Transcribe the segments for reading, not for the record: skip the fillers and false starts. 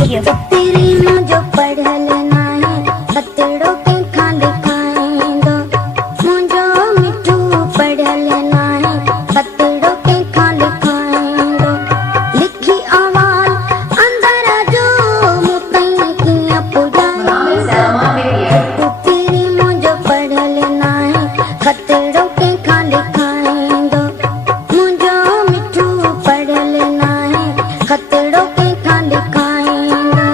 तेरी मुझो पढ़ल नाहे कतड़ो के खाली खाएंदो मुझो मिठू पढ़ल नाहे कतड़ो के खाली खाएंदो लिखी आवाज अंदर जो मुतई किया पुजाएंदो तेरी मुझो पढ़ल नाहे कतड़ो के खाली खाएंदो मुझो मिठू पढ़ल नाहे कतड़ो के खाली खाएंदो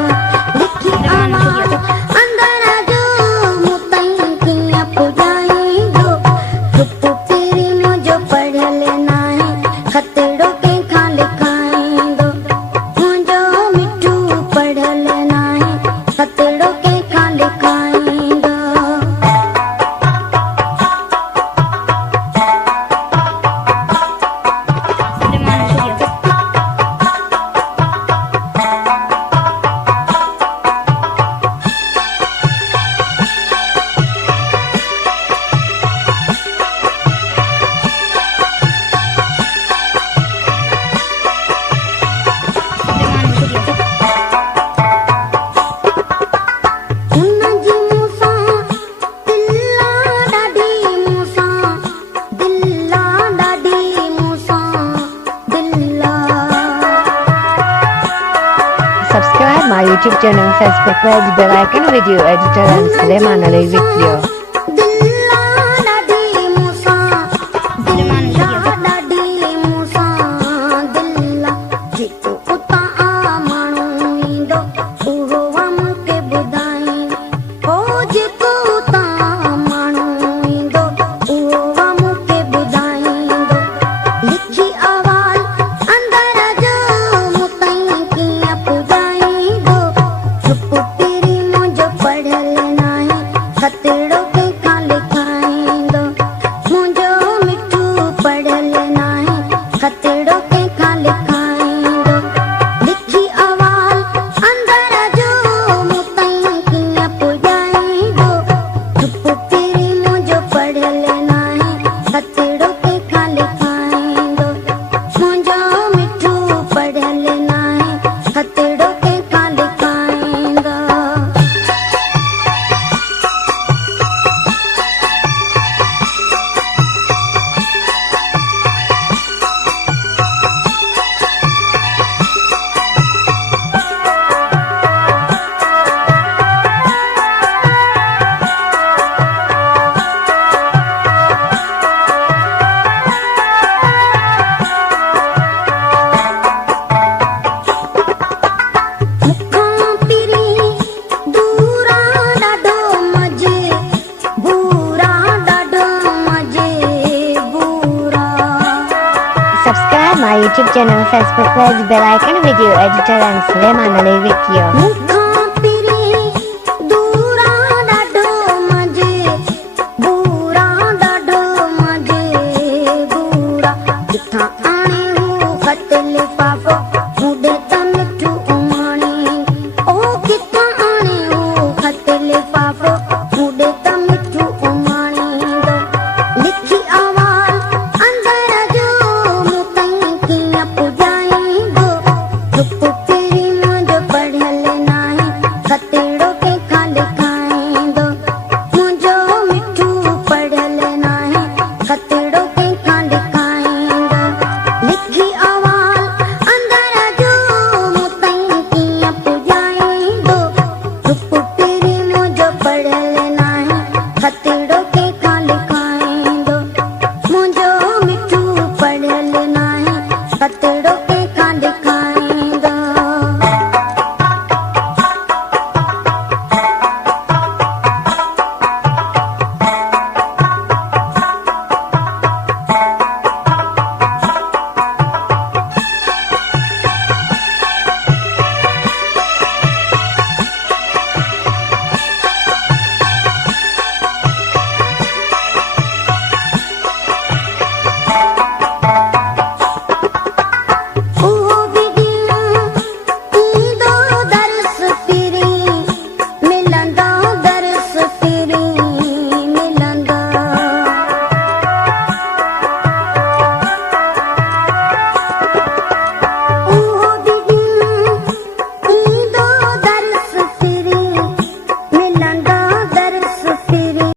लिखी आवाज अंदर जो मुतई किया पुजाएंदो तेरी मुझो पढ़ल नाहे कतड़ो के खाली खाएंदो मुझो मिठू पढ़ल नाहे कतड़ो के खाली खाएंदो। उनजी मूसा दिल्ला डाडी मूसा दिल्ला डाडी मूसा दिल्ला। Subscribe my YouTube channel, Facebook page, bell icon, video editor and Suleiman Ali video. दिल्ला डाडी मूसा दिल्ला डाडी मूसा दिल्ला जेको उता आ माण्हू ईंदो उहो मूंखे ॿुधाईं हो जेको उता माण्हू ईंदो उहो मूंखे ॿुधाईंदो लिखी आवाज़ अंदर जो मुतई कीअं पुॼाईंदो चुप तेरी मुंहिंजो पढ़ल नाहे कतड़ो के खाली खाएंदो मुझो मिठू पढ़ल नाहे कतड़ो के खाली खाएंदो लिखी आवाज़ अंदर जो मुतई कीअं पुॼाईंदो चुप तेरी मुझो पढ़ल नाहे कतड़ो के खाली खाएंदो मुझो मिठू पढ़ल नाहे कतड़ो के खाली खाएंदो। मुखां पिरी दूरा ॾाढो मजे बूरा ॾाढो मजे बूरा। Subscribe my YouTube channel, Facebook page, bell icon, video editor and Suleiman Ali video. मुखां